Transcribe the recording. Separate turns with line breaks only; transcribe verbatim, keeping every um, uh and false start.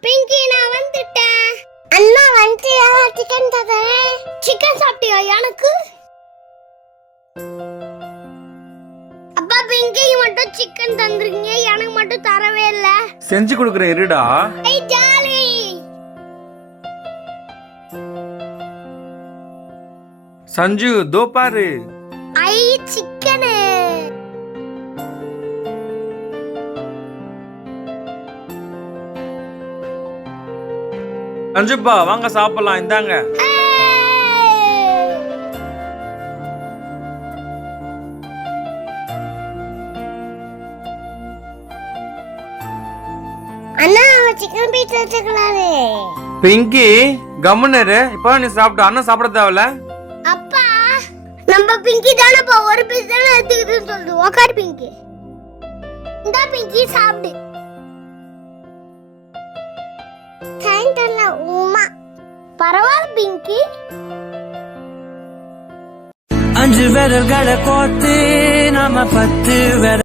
பிங்கி நான் வந்துட்டேன். அண்ணா வந்து சிக்கன் தரேன். சிக்கன் சாப்பிட்டியா? எனக்கு அப்பா பிங்கி மட்டும் சிக்கன் தந்துருங்க, எனக்கு மட்டும் தரவே இல்ல.
செஞ்சு கொடுக்குறேன் இருடா.
ஐ ஜாலி.
சஞ்சு தோ பாரு.
ஐ சிக்கன்.
சஞ்சுப்பா வாங்க சாப்பிடலாம், இந்தாங்க.
அண்ணா சிக்கன் பீஸ் வச்சுக்கலாரு.
பிங்கி கம்முனரு, இப்போ நீ சாப்பிட்டு அண்ணன் சாப்பிட தேவையில்ல.
அப்பா நம்ம பிங்கி தானப்பா ஒரு பீஸ் தானே எடுத்துக்கிட்டுன்னு சொல்லுது. உக்கார் பிங்கி. இந்த பிங்கி சாப்பிடு. தேங்க்ல உமா பரவாயில்ல பிங்கி.
அஞ்சு விரல்களை கோத்து நாம பத்து விரல்